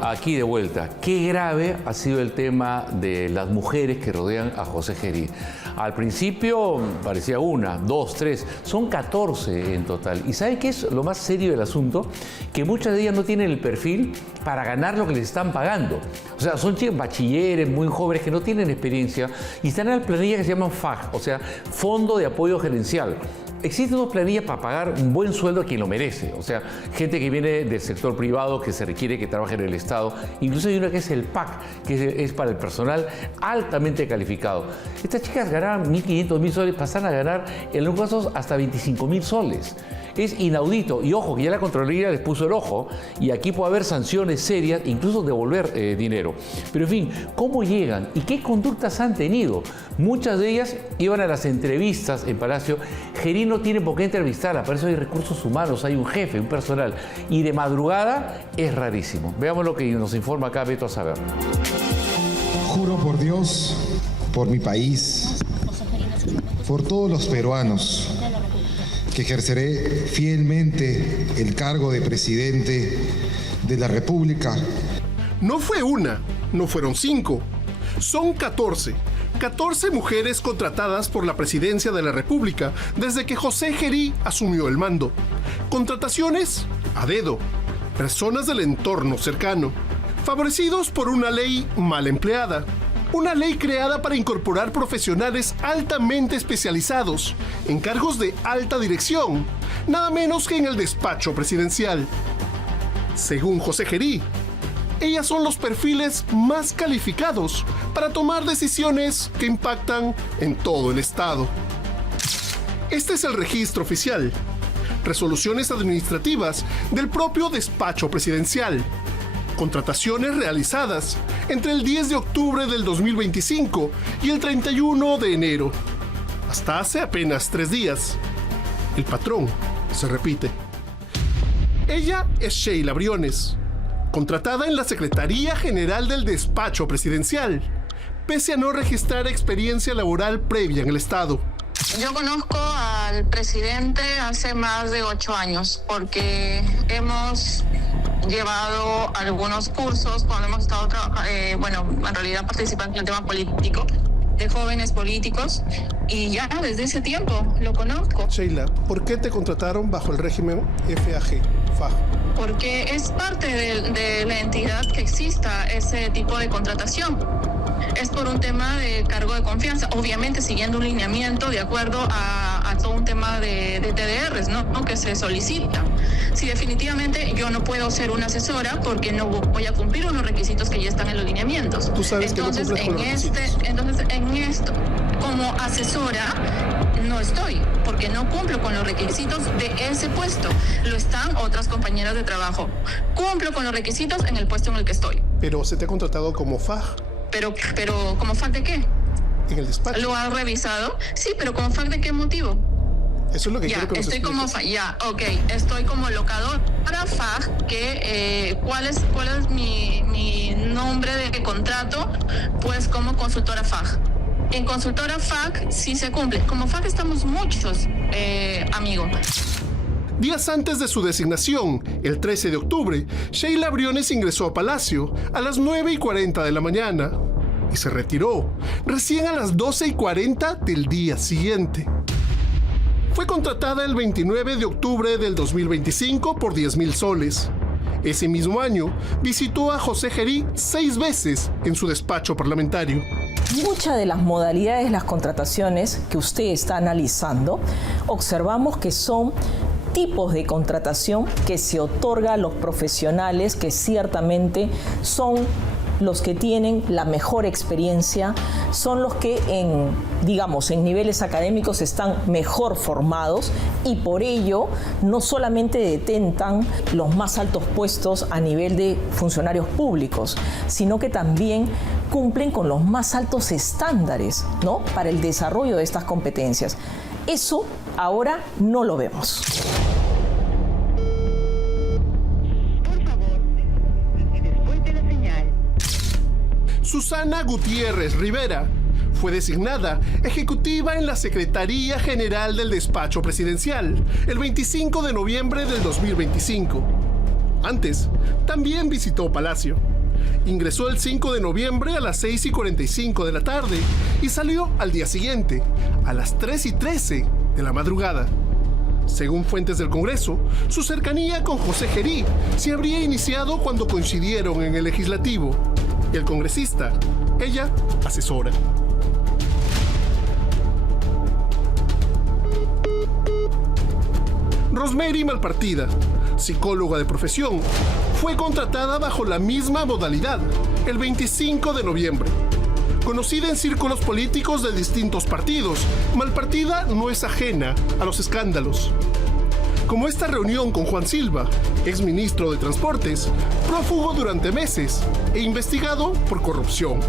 Aquí de vuelta, qué grave ha sido el tema de las mujeres que rodean a José Gerí. Al principio parecía una, dos, tres, son 14 en total. ¿Y sabe qué es lo más serio del asunto? Que muchas de ellas no tienen el perfil para ganar lo que les están pagando. O sea, son bachilleres muy jóvenes que no tienen experiencia y están en la planilla que se llaman FAG, o sea, Fondo de Apoyo Gerencial. Existen dos planillas para pagar un buen sueldo a quien lo merece. O sea, gente que viene del sector privado, que se requiere que trabaje en el Estado. Incluso hay una que es el PAC, que es para el personal altamente calificado. Estas chicas ganaban 1.500, 1.000 soles, pasan a ganar en algunos casos hasta 25.000 soles. Es inaudito. Y ojo, que ya la Contraloría les puso el ojo y aquí puede haber sanciones serias, incluso devolver dinero. Pero en fin, ¿cómo llegan y qué conductas han tenido? Muchas de ellas iban a las entrevistas en Palacio. Gerí no tiene por qué entrevistarla, para eso hay recursos humanos, hay un jefe, un personal. Y de madrugada es rarísimo. Veamos lo que nos informa acá Beto Saber. Juro por Dios, por mi país, por todos los peruanos, que ejerceré fielmente el cargo de presidente de la República. No fue una, no fueron 5, son 14. 14 mujeres contratadas por la presidencia de la República desde que José Gerí asumió el mando. Contrataciones a dedo, personas del entorno cercano, favorecidos por una ley mal empleada. Una ley creada para incorporar profesionales altamente especializados en cargos de alta dirección, nada menos que en el despacho presidencial. Según José Gerí, ellas son los perfiles más calificados para tomar decisiones que impactan en todo el Estado. Este es el registro oficial. Resoluciones administrativas del propio despacho presidencial. Contrataciones realizadas entre el 10 de octubre del 2025 y el 31 de enero. Hasta hace apenas 3 días. El patrón se repite. Ella es Sheila Briones, contratada en la Secretaría General del Despacho Presidencial, pese a no registrar experiencia laboral previa en el Estado. Yo conozco al presidente hace más de 8 años porque hemos llevado algunos cursos cuando hemos estado en realidad participando en el tema político de jóvenes políticos y ya desde ese tiempo lo conozco. Sheila, ¿por qué te contrataron bajo el régimen FAG? Porque es parte de la entidad que exista ese tipo de contratación. Es por un tema de cargo de confianza, obviamente siguiendo un lineamiento de acuerdo a todo un tema de TDRs, ¿no? Que se solicita. Si definitivamente yo no puedo ser una asesora porque no voy a cumplir unos requisitos que ya están en los lineamientos. Tú sabes entonces, que no cumples con los requisitos. Entonces, en esto, como asesora, no estoy, porque no cumplo con los requisitos de ese puesto. Lo están otras compañeras de trabajo. Cumplo con los requisitos en el puesto en el que estoy. Pero se te ha contratado como FAG. Pero ¿como FAG de qué? En el despacho. ¿Lo han revisado? Sí, pero ¿como FAG de qué motivo? Eso es lo que quiero que nos estoy expliques. como estoy como locador para FAG, que ¿cuál es mi nombre de contrato? Pues como consultora FAG. En consultora FAG sí se cumple. Como FAG estamos muchos, amigos. Días antes de su designación, el 13 de octubre, Sheila Briones ingresó a Palacio a las 9:40 de la mañana y se retiró recién a las 12:40 del día siguiente. Fue contratada el 29 de octubre del 2025 por 10.000 soles. Ese mismo año, visitó a José Gerí 6 veces en su despacho parlamentario. Muchas de las modalidades de las contrataciones que usted está analizando, observamos que son tipos de contratación que se otorga a los profesionales que ciertamente son los que tienen la mejor experiencia, son los que en niveles académicos están mejor formados y por ello no solamente detentan los más altos puestos a nivel de funcionarios públicos, sino que también cumplen con los más altos estándares, ¿no?, para el desarrollo de estas competencias. Eso ahora no lo vemos. Susana Gutiérrez Rivera fue designada ejecutiva en la Secretaría General del Despacho Presidencial el 25 de noviembre del 2025. Antes, también visitó Palacio. Ingresó el 5 de noviembre a las 6:45 de la tarde y salió al día siguiente, a las 3:13 de la madrugada. Según fuentes del Congreso, su cercanía con José Gerí se habría iniciado cuando coincidieron en el legislativo. El congresista, ella, asesora. Rosemary Malpartida, psicóloga de profesión, fue contratada bajo la misma modalidad el 25 de noviembre. Conocida en círculos políticos de distintos partidos, Malpartida no es ajena a los escándalos. Como esta reunión con Juan Silva, exministro de Transportes, prófugo durante meses e investigado por corrupción.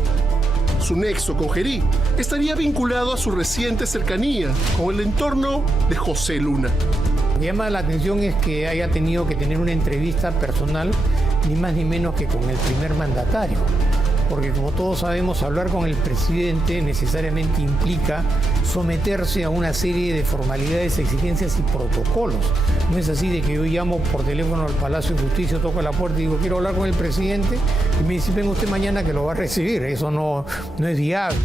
Su nexo con Gerí estaría vinculado a su reciente cercanía con el entorno de José Luna. Lo que llama la atención es que haya tenido que tener una entrevista personal, ni más ni menos que con el primer mandatario. Porque como todos sabemos, hablar con el presidente necesariamente implica someterse a una serie de formalidades, exigencias y protocolos. No es así de que yo llamo por teléfono al Palacio de Justicia, toco la puerta y digo, quiero hablar con el presidente, y me dice, venga usted mañana que lo va a recibir. Eso no es viable.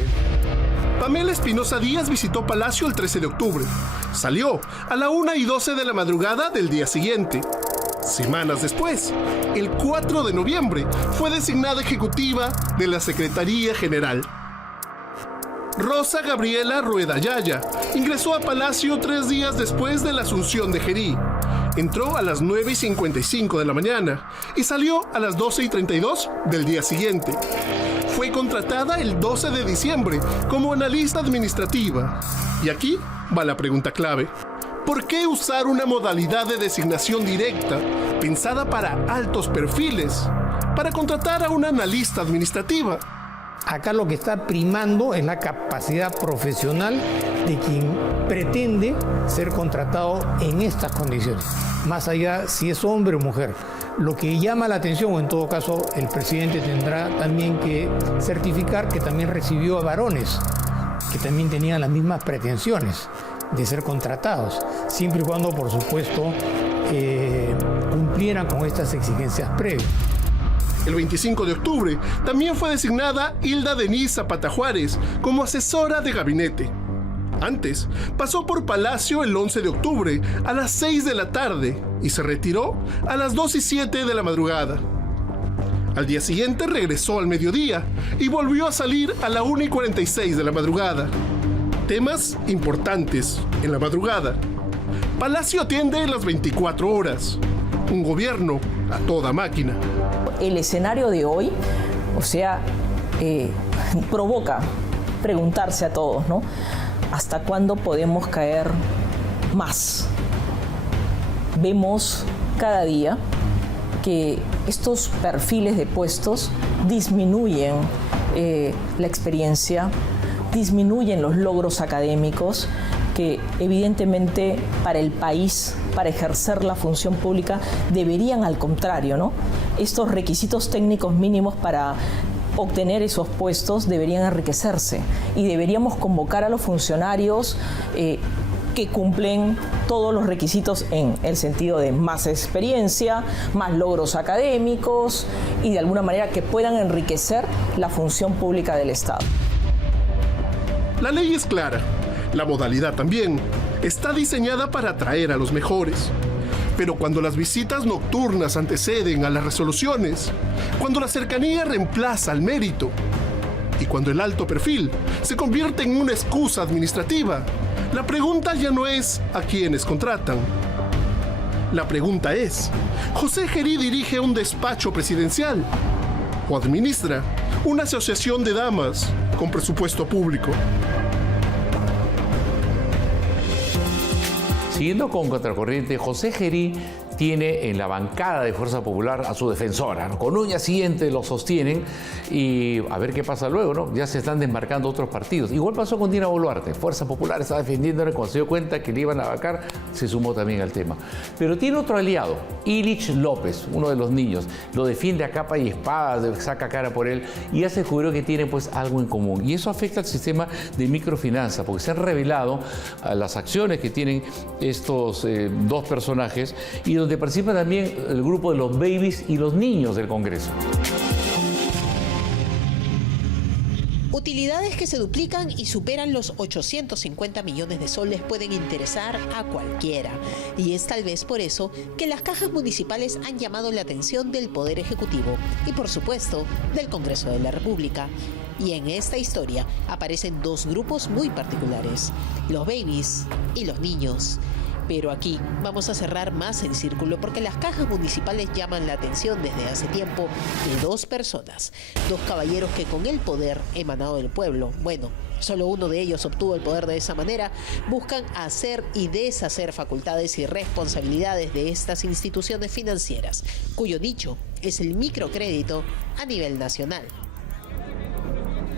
Pamela Espinosa Díaz visitó Palacio el 13 de octubre. Salió a la 1:12 de la madrugada del día siguiente. Semanas después, el 4 de noviembre, fue designada ejecutiva de la Secretaría General. Rosa Gabriela Rueda Yaya ingresó a Palacio 3 días después de la asunción de Gerí. Entró a las 9:55 de la mañana y salió a las 12:32 del día siguiente. Fue contratada el 12 de diciembre como analista administrativa. Y aquí va la pregunta clave. ¿Por qué usar una modalidad de designación directa pensada para altos perfiles para contratar a una analista administrativa? Acá lo que está primando es la capacidad profesional de quien pretende ser contratado en estas condiciones, más allá si es hombre o mujer. Lo que llama la atención, o en todo caso el presidente tendrá también que certificar que también recibió a varones que también tenían las mismas pretensiones de ser contratados, siempre y cuando, por supuesto, cumplieran con estas exigencias previas. El 25 de octubre también fue designada Hilda Denise Zapata Juárez como asesora de gabinete. Antes, pasó por Palacio el 11 de octubre a las 6 de la tarde y se retiró a las 2:07 de la madrugada. Al día siguiente regresó al mediodía y volvió a salir a la 1:46 de la madrugada. Temas importantes en la madrugada. Palacio atiende las 24 horas. Un gobierno a toda máquina. El escenario de hoy, provoca preguntarse a todos, ¿no? ¿Hasta cuándo podemos caer más? Vemos cada día que estos perfiles de puestos disminuyen la experiencia, disminuyen los logros académicos que evidentemente para el país, para ejercer la función pública, deberían al contrario, ¿no? Estos requisitos técnicos mínimos para obtener esos puestos deberían enriquecerse y deberíamos convocar a los funcionarios que cumplen todos los requisitos en el sentido de más experiencia, más logros académicos y de alguna manera que puedan enriquecer la función pública del Estado. La ley es clara, la modalidad también. Está diseñada para atraer a los mejores. Pero cuando las visitas nocturnas anteceden a las resoluciones, cuando la cercanía reemplaza al mérito y cuando el alto perfil se convierte en una excusa administrativa, la pregunta ya no es a quiénes contratan. La pregunta es, ¿José Gerí dirige un despacho presidencial o administra una asociación de damas con presupuesto público? Siguiendo con Contracorriente, José Gerí tiene en la bancada de Fuerza Popular a su defensora, ¿no? Con uñas y dientes lo sostienen y a ver qué pasa luego, ¿no? Ya se están desmarcando otros partidos. Igual pasó con Dina Boluarte. Fuerza Popular está defendiéndole, cuando se dio cuenta que le iban a vacar, se sumó también al tema. Pero tiene otro aliado, Illich López, uno de los niños. Lo defiende a capa y espada, saca cara por él y ya se descubrió que tienen pues algo en común. Y eso afecta al sistema de microfinanza, porque se han revelado las acciones que tienen estos dos personajes y donde participa también el grupo de los babies y los niños del Congreso. Utilidades que se duplican y superan los 850 millones de soles pueden interesar a cualquiera. Y es tal vez por eso que las cajas municipales han llamado la atención del Poder Ejecutivo y, por supuesto, del Congreso de la República. Y en esta historia aparecen dos grupos muy particulares, los babies y los niños. Pero aquí vamos a cerrar más el círculo porque las cajas municipales llaman la atención desde hace tiempo de dos personas, dos caballeros que con el poder emanado del pueblo, bueno, solo uno de ellos obtuvo el poder de esa manera, buscan hacer y deshacer facultades y responsabilidades de estas instituciones financieras, cuyo nicho es el microcrédito a nivel nacional.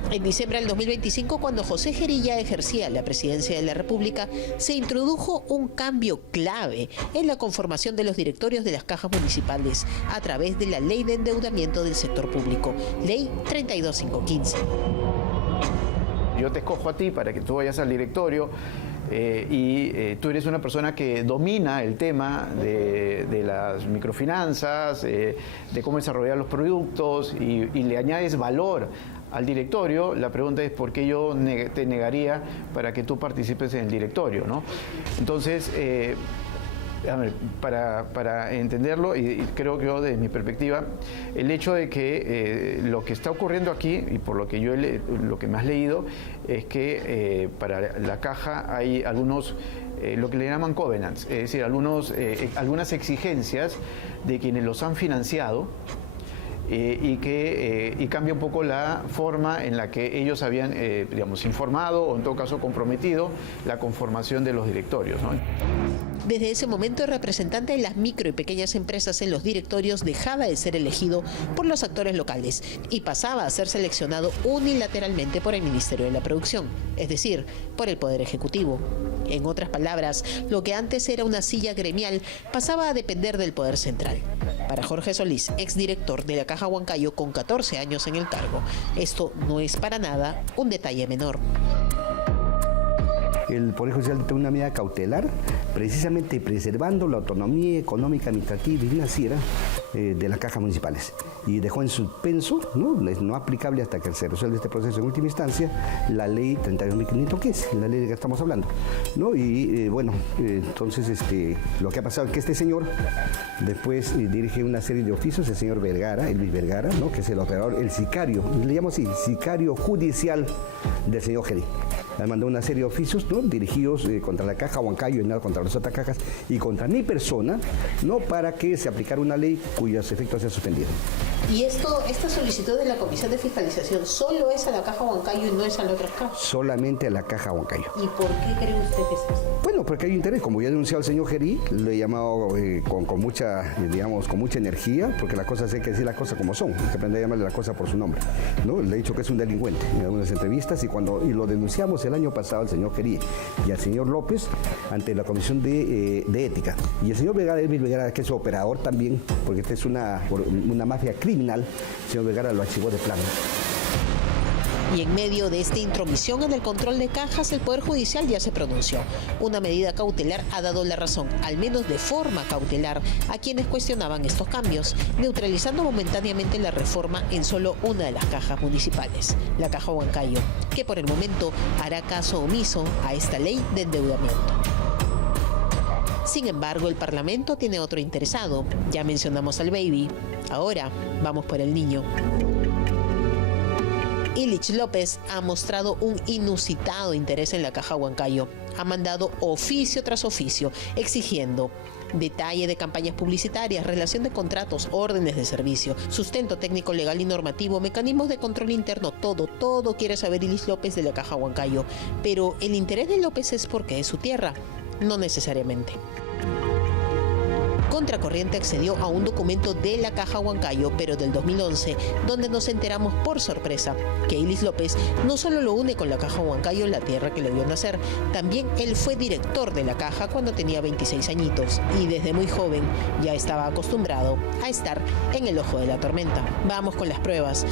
En diciembre del 2025, cuando José Gerí ya ejercía la presidencia de la República, se introdujo un cambio clave en la conformación de los directorios de las cajas municipales a través de la Ley de Endeudamiento del Sector Público, Ley 32515. Yo te escojo a ti para que tú vayas al directorio tú eres una persona que domina el tema de las microfinanzas, de cómo desarrollar los productos y le añades valor al directorio. La pregunta es por qué yo te negaría para que tú participes en el directorio, ¿no? Entonces, para entenderlo, y creo que yo desde mi perspectiva, el hecho de que lo que está ocurriendo aquí, y por lo que yo lo que me has leído, es que para la caja hay algunos, lo que le llaman covenants, es decir, algunas exigencias de quienes los han financiado, y cambia un poco la forma en la que ellos habían, informado o en todo caso comprometido la conformación de los directorios, ¿no? Desde ese momento, el representante de las micro y pequeñas empresas en los directorios dejaba de ser elegido por los actores locales y pasaba a ser seleccionado unilateralmente por el Ministerio de la Producción, es decir, por el Poder Ejecutivo. En otras palabras, lo que antes era una silla gremial pasaba a depender del Poder Central. Para Jorge Solís, exdirector de la Caja Huancayo con 14 años en el cargo, esto no es para nada un detalle menor. El Poder Judicial tomó una medida cautelar, precisamente preservando la autonomía económica, administrativa y financiera de las cajas municipales. Y dejó en suspenso, no aplicable hasta que se resuelva este proceso en última instancia, la ley 32.515, la ley de que estamos hablando, ¿no? Y entonces lo que ha pasado es que este señor después dirige una serie de oficios, el señor Vergara, Elvis Vergara, ¿no? Que es el operador, el sicario, le llamo así, sicario judicial del señor Gerí. Le mandó una serie de oficios, ¿no? Dirigidos contra la Caja Huancayo y nada contra las otras cajas y contra mi persona, ¿no? Para que se aplicara una ley cuyos efectos sean suspendidos. ¿Y esta solicitud de la Comisión de Fiscalización solo es a la Caja Huancayo y no es a las otras cajas? Solamente a la Caja Huancayo. ¿Y por qué cree usted que es eso? Bueno, porque hay interés. Como ya ha denunciado el señor Gerí, lo he llamado con mucha energía, porque las cosas hay que decir las cosas como son, hay que aprender a llamarle las cosas por su nombre, ¿no? Le he dicho que es un delincuente en algunas entrevistas y lo denunciamos el año pasado al señor Gerí y al señor López ante la Comisión de Ética. Y el señor Vergara, Elvis Vergara, que es operador también, porque esta es una mafia criminal, el señor Vergara lo archivó de plano. Y en medio de esta intromisión en el control de cajas, el Poder Judicial ya se pronunció. Una medida cautelar ha dado la razón, al menos de forma cautelar, a quienes cuestionaban estos cambios, neutralizando momentáneamente la reforma en solo una de las cajas municipales, la Caja Huancayo, que por el momento hará caso omiso a esta ley de endeudamiento. Sin embargo, el Parlamento tiene otro interesado. Ya mencionamos al baby. Ahora vamos por el niño. Illich López ha mostrado un inusitado interés en la Caja Huancayo. Ha mandado oficio tras oficio, exigiendo detalle de campañas publicitarias, relación de contratos, órdenes de servicio, sustento técnico, legal y normativo, mecanismos de control interno, todo quiere saber Illich López de la Caja Huancayo. Pero el interés de López es porque es su tierra, no necesariamente. Contracorriente accedió a un documento de la Caja Huancayo, pero del 2011, donde nos enteramos por sorpresa que Illich López no solo lo une con la Caja Huancayo, la tierra que le vio nacer, también él fue director de la Caja cuando tenía 26 añitos y desde muy joven ya estaba acostumbrado a estar en el ojo de la tormenta. Vamos con las pruebas.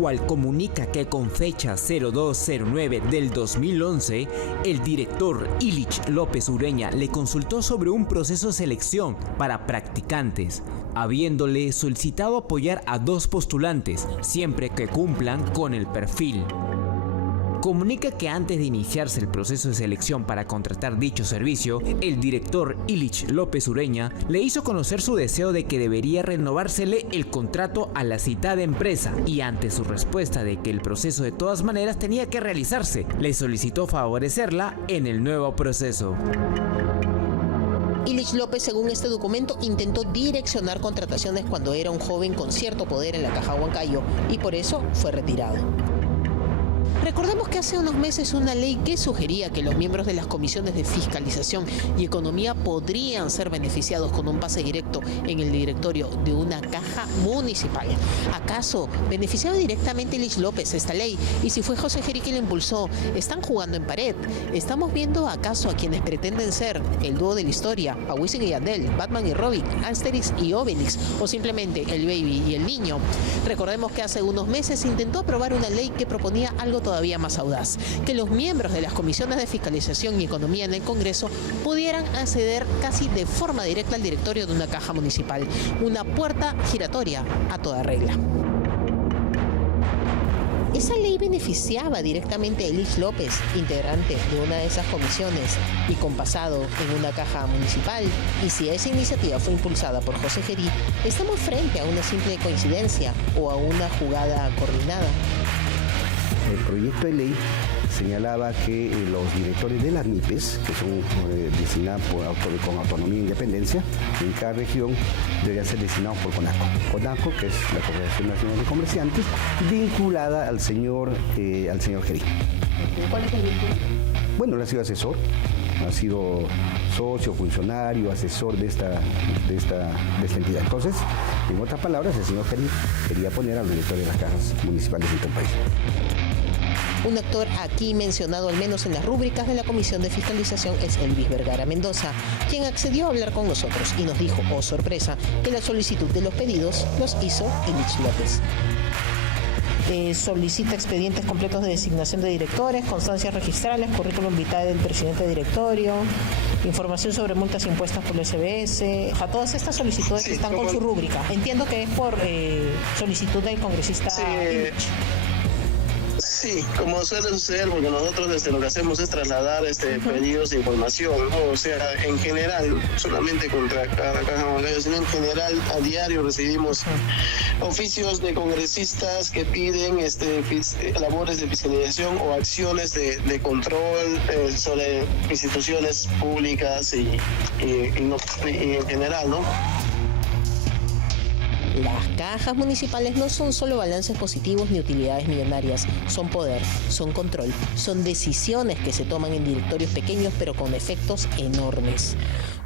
cual comunica que con fecha 0209 del 2011, el director Illich López Ureña le consultó sobre un proceso de selección para practicantes, habiéndole solicitado apoyar a 2 postulantes, siempre que cumplan con el perfil. Comunica que antes de iniciarse el proceso de selección para contratar dicho servicio, el director Illich López Ureña le hizo conocer su deseo de que debería renovársele el contrato a la citada empresa, y ante su respuesta de que el proceso de todas maneras tenía que realizarse, le solicitó favorecerla en el nuevo proceso. Illich López, según este documento, intentó direccionar contrataciones cuando era un joven con cierto poder en la Caja Huancayo y por eso fue retirado. Recordemos que hace unos meses una ley que sugería que los miembros de las comisiones de fiscalización y economía podrían ser beneficiados con un pase directo en el directorio de una caja municipal. ¿Acaso beneficiaba directamente Illich López esta ley? Y si fue José Gerí quien la impulsó, ¿están jugando en pared? ¿Estamos viendo acaso a quienes pretenden ser el dúo de la historia, a Wisin y Yandel, Batman y Robin, Asterix y Obelix, o simplemente el Baby y el Niño? Recordemos que hace unos meses intentó aprobar una ley que proponía algo todavía más audaz, que los miembros de las comisiones de fiscalización y economía en el Congreso pudieran acceder casi de forma directa al directorio de una caja municipal, una puerta giratoria a toda regla. Esa ley beneficiaba directamente a Illich López, integrante de una de esas comisiones y con pasado en una caja municipal. Y si esa iniciativa fue impulsada por José Gerí, ¿estamos frente a una simple coincidencia o a una jugada coordinada? El proyecto de ley señalaba que los directores de las MIPES, que son designados con autonomía e independencia en cada región, deberían ser designados por CONACO. CONACO, que es la Corporación Nacional de Comerciantes, vinculada al señor Gerí. ¿Cuál es el vínculo? Bueno, él ha sido asesor, ha sido socio, funcionario, asesor de esta entidad. Entonces, en otras palabras, el señor Gerí quería poner a los directores de las cajas municipales de todo el país. Un actor aquí mencionado al menos en las rúbricas de la Comisión de Fiscalización es Elvis Vergara Mendoza, quien accedió a hablar con nosotros y nos dijo, oh sorpresa, que la solicitud de los pedidos los hizo Illich López. Solicita expedientes completos de designación de directores, constancias registrales, currículum vitae del presidente de directorio, información sobre multas impuestas por el SBS, a todas estas solicitudes que están con su rúbrica. Entiendo que es por solicitud del congresista Illich. Sí, como suele suceder, porque nosotros lo que hacemos es trasladar pedidos de información, ¿no? O sea, en general, solamente contra cada caja bancaria, sino en general a diario recibimos oficios de congresistas que piden labores de fiscalización o acciones de control sobre instituciones públicas y en general, ¿no? Las cajas municipales no son solo balances positivos ni utilidades millonarias, son poder, son control, son decisiones que se toman en directorios pequeños pero con efectos enormes.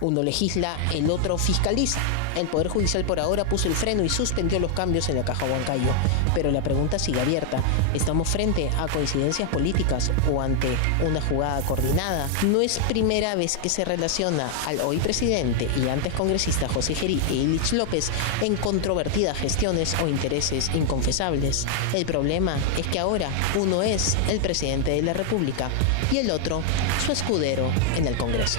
Uno legisla, el otro fiscaliza. El Poder Judicial por ahora puso el freno y suspendió los cambios en la Caja Huancayo. Pero la pregunta sigue abierta. ¿Estamos frente a coincidencias políticas o ante una jugada coordinada? No es primera vez que se relaciona al hoy presidente y antes congresista José Gerí e Illich López en controvertidas gestiones o intereses inconfesables. El problema es que ahora uno es el presidente de la República y el otro su escudero en el Congreso.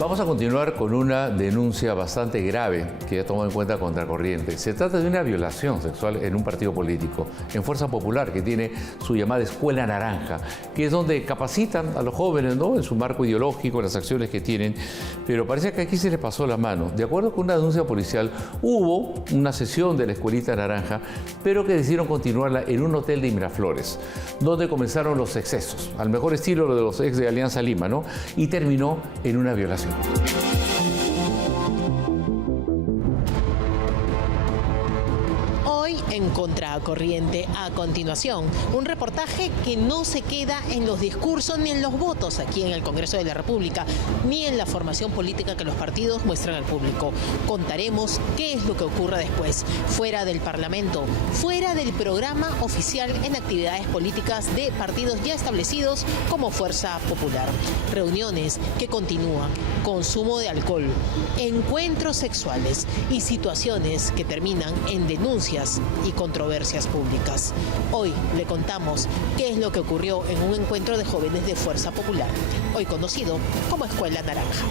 Vamos a continuar con una denuncia bastante grave que ya tomó en cuenta Contracorriente. Se trata de una violación sexual en un partido político, en Fuerza Popular, que tiene su llamada Escuela Naranja, que es donde capacitan a los jóvenes, ¿no?, en su marco ideológico, las acciones que tienen, pero parece que aquí se les pasó la mano. De acuerdo con una denuncia policial, hubo una sesión de la Escuelita Naranja, pero que decidieron continuarla en un hotel de Miraflores, donde comenzaron los excesos, al mejor estilo de los ex de Alianza Lima, ¿no?, y terminó en una violación. En Contracorriente, a continuación, un reportaje que no se queda en los discursos ni en los votos aquí en el Congreso de la República, ni en la formación política que los partidos muestran al público. Contaremos qué es lo que ocurre después, fuera del Parlamento, fuera del programa oficial en actividades políticas de partidos ya establecidos como Fuerza Popular. Reuniones que continúan, consumo de alcohol, encuentros sexuales y situaciones que terminan en denuncias y controversias públicas. Hoy le contamos qué es lo que ocurrió en un encuentro de jóvenes de Fuerza Popular, hoy conocido como Escuela Naranja.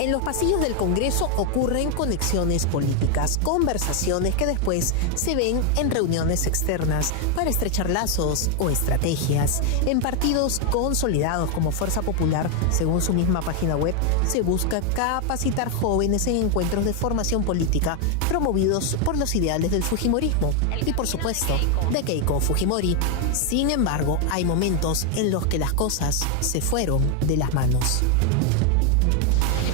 En los pasillos del Congreso ocurren conexiones políticas, conversaciones que después se ven en reuniones externas para estrechar lazos o estrategias. En partidos consolidados como Fuerza Popular, según su misma página web, se busca capacitar jóvenes en encuentros de formación política promovidos por los ideales del fujimorismo y, por supuesto, de Keiko Fujimori. Sin embargo, hay momentos en los que las cosas se fueron de las manos.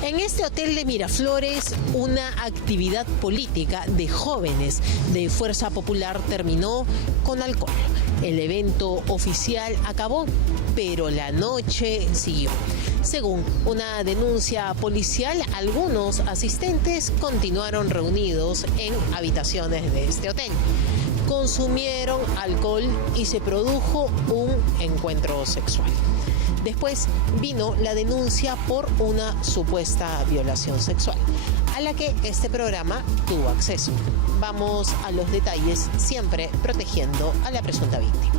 En este hotel de Miraflores, una actividad política de jóvenes de Fuerza Popular terminó con alcohol. El evento oficial acabó, pero la noche siguió. Según una denuncia policial, algunos asistentes continuaron reunidos en habitaciones de este hotel. Consumieron alcohol y se produjo un encuentro sexual. Después vino la denuncia por una supuesta violación sexual, a la que este programa tuvo acceso. Vamos a los detalles, siempre protegiendo a la presunta víctima.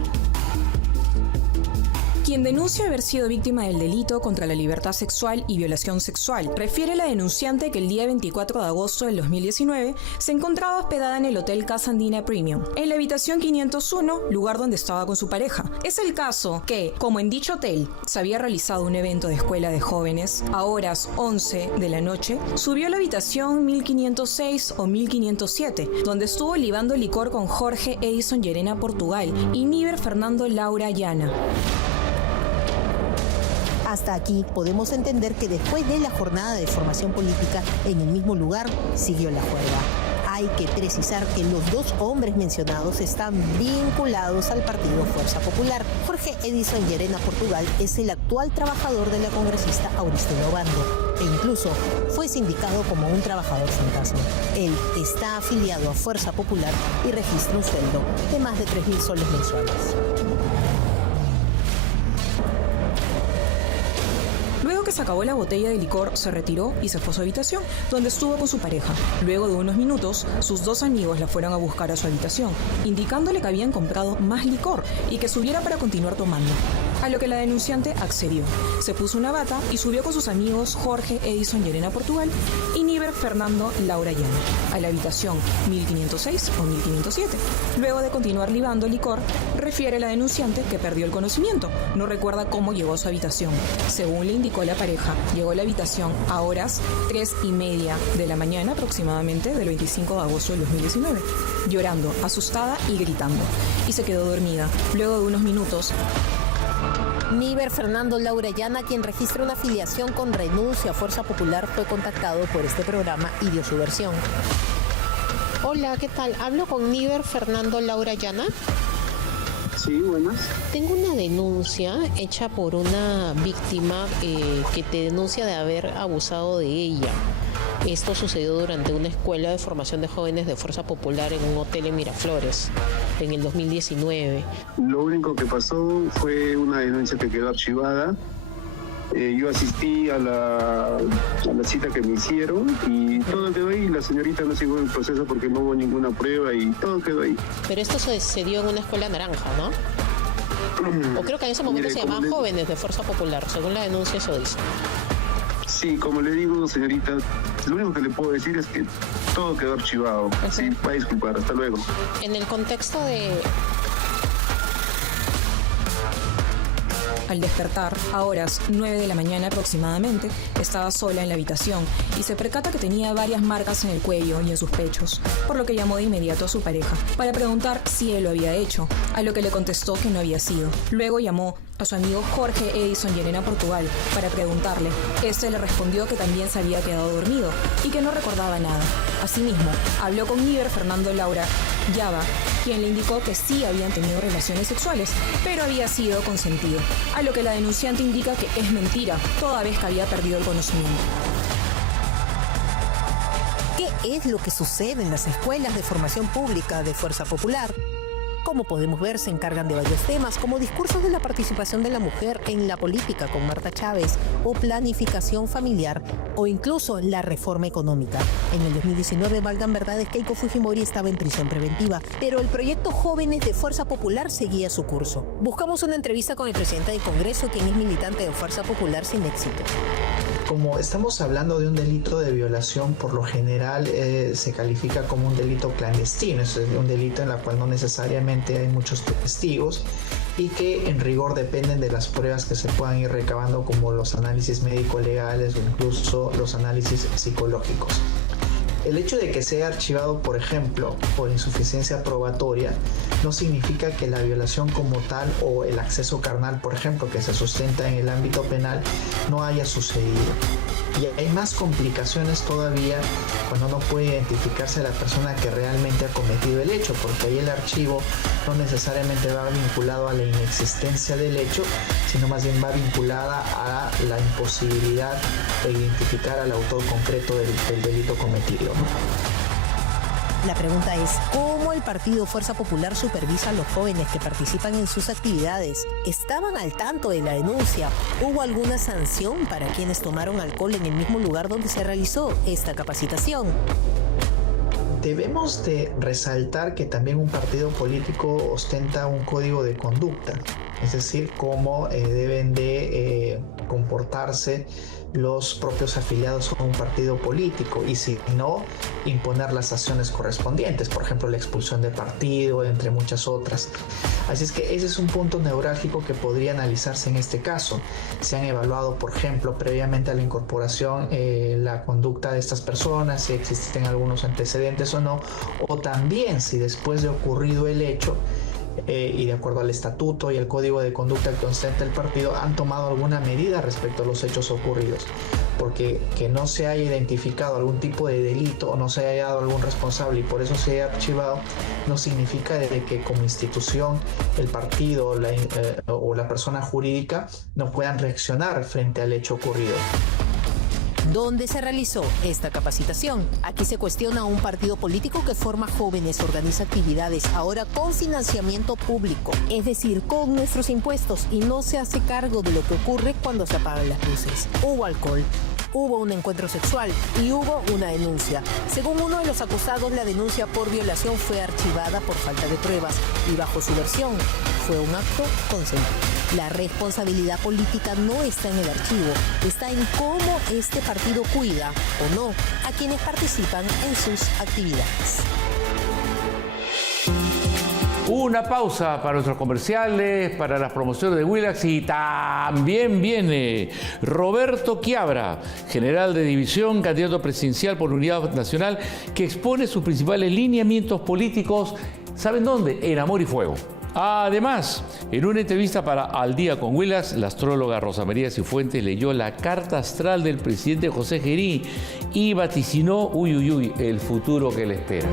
Quien denuncia haber sido víctima del delito contra la libertad sexual y violación sexual, refiere la denunciante que el día 24 de agosto del 2019 se encontraba hospedada en el Hotel Casa Andina Premium, en la habitación 501, lugar donde estaba con su pareja. Es el caso que, como en dicho hotel se había realizado un evento de escuela de jóvenes, a horas 11 de la noche, subió a la habitación 1506 o 1507, donde estuvo libando licor con Jorge Edison Llerena Portugal y Níber Fernando Laura Llana. Hasta aquí podemos entender que después de la jornada de formación política en el mismo lugar, siguió la juerga. Hay que precisar que los dos hombres mencionados están vinculados al partido Fuerza Popular. Jorge Edison Llerena Portugal es el actual trabajador de la congresista Auristela Obando e incluso fue sindicado como un trabajador fantasma. Él está afiliado a Fuerza Popular y registra un sueldo de más de 3.000 soles mensuales. Luego que se acabó la botella de licor, se retiró y se fue a su habitación, donde estuvo con su pareja. Luego de unos minutos, sus dos amigos la fueron a buscar a su habitación, indicándole que habían comprado más licor y que subiera para continuar tomando. A lo que la denunciante accedió. Se puso una bata y subió con sus amigos Jorge Edison Llerena Portugal y Níber Fernando Laura Llana a la habitación 1506 o 1507. Luego de continuar libando licor, refiere la denunciante que perdió el conocimiento. No recuerda cómo llegó a su habitación. Según le indicó la pareja, llegó a la habitación a horas 3:30 de la mañana aproximadamente del 25 de agosto del 2019, llorando, asustada y gritando. Y se quedó dormida. Luego de unos minutos, Níber Fernando Laura Llana, quien registra una afiliación con renuncia a Fuerza Popular, fue contactado por este programa y dio su versión. Hola, ¿qué tal? ¿Hablo con Níber Fernando Laura Llana? Sí, buenas. Tengo una denuncia hecha por una víctima que te denuncia de haber abusado de ella. Esto sucedió durante una escuela de formación de jóvenes de Fuerza Popular en un hotel en Miraflores, en el 2019. Lo único que pasó fue una denuncia que quedó archivada. Yo asistí a la cita que me hicieron y todo quedó ahí. La señorita no siguió el proceso porque no hubo ninguna prueba y todo quedó ahí. Pero esto se dio en una escuela naranja, ¿no? O creo que en ese momento se llamaban jóvenes de Fuerza Popular, según la denuncia eso dice. Sí, como le digo, señorita, lo único que le puedo decir es que todo quedó archivado. Sí, va a disculpar, hasta luego. En el contexto de... Al despertar, a horas 9 de la mañana aproximadamente, estaba sola en la habitación y se percata que tenía varias marcas en el cuello y en sus pechos, por lo que llamó de inmediato a su pareja para preguntar si él lo había hecho, a lo que le contestó que no había sido. Luego llamó a su amigo Jorge Edison Llerena Portugal para preguntarle. Este le respondió que también se había quedado dormido y que no recordaba nada. Asimismo, habló con Níber Fernando Laura Llana, quien le indicó que sí habían tenido relaciones sexuales, pero había sido consentido, a lo que la denunciante indica que es mentira, toda vez que había perdido el conocimiento. ¿Qué es lo que sucede en las escuelas de formación pública de Fuerza Popular? Como podemos ver, se encargan de varios temas, como discursos de la participación de la mujer en la política con Marta Chávez, o planificación familiar, o incluso la reforma económica. En el 2019, valgan verdades, Keiko Fujimori estaba en prisión preventiva, pero el proyecto Jóvenes de Fuerza Popular seguía su curso. Buscamos una entrevista con el presidente del Congreso, quien es militante de Fuerza Popular, sin éxito. Como estamos hablando de un delito de violación, por lo general se califica como un delito clandestino, es decir, un delito en el cual no necesariamente hay muchos testigos y que en rigor dependen de las pruebas que se puedan ir recabando, como los análisis médico-legales o incluso los análisis psicológicos. El hecho de que sea archivado, por ejemplo, por insuficiencia probatoria, no significa que la violación como tal o el acceso carnal, por ejemplo, que se sustenta en el ámbito penal, no haya sucedido. Y hay más complicaciones todavía cuando no puede identificarse a la persona que realmente ha cometido el hecho, porque ahí el archivo no necesariamente va vinculado a la inexistencia del hecho, sino más bien va vinculada a la imposibilidad de identificar al autor concreto del delito cometido. La pregunta es, ¿cómo el partido Fuerza Popular supervisa a los jóvenes que participan en sus actividades? ¿Estaban al tanto de la denuncia? ¿Hubo alguna sanción para quienes tomaron alcohol en el mismo lugar donde se realizó esta capacitación? Debemos de resaltar que también un partido político ostenta un código de conducta, es decir, cómo deben de comportarse los propios afiliados a un partido político y si no, imponer las sanciones correspondientes, por ejemplo la expulsión de partido, entre muchas otras. Así es que ese es un punto neurálgico que podría analizarse en este caso. Se han evaluado, por ejemplo, previamente a la incorporación la conducta de estas personas, si existen algunos antecedentes o no, o también si después de ocurrido el hecho y de acuerdo al estatuto y el código de conducta que ostenta el partido han tomado alguna medida respecto a los hechos ocurridos, porque que no se haya identificado algún tipo de delito o no se haya dado algún responsable y por eso se haya archivado no significa de que como institución el partido o la persona jurídica no puedan reaccionar frente al hecho ocurrido. ¿Dónde se realizó esta capacitación? Aquí se cuestiona a un partido político que forma jóvenes, organiza actividades, ahora con financiamiento público, es decir, con nuestros impuestos, y no se hace cargo de lo que ocurre cuando se apagan las luces. Hubo alcohol, hubo un encuentro sexual y hubo una denuncia. Según uno de los acusados, la denuncia por violación fue archivada por falta de pruebas y bajo su versión fue un acto consentido. La responsabilidad política no está en el archivo, está en cómo este partido cuida o no a quienes participan en sus actividades. Una pausa para nuestros comerciales, para las promociones de Willax y también viene Roberto Quiabra, general de división, candidato presidencial por Unidad Nacional, que expone sus principales lineamientos políticos. ¿Saben dónde? En Amor y Fuego. Además, en una entrevista para Al Día con Willax, la astróloga Rosa María Cifuentes leyó la carta astral del presidente José Gerí y vaticinó, el futuro que le espera.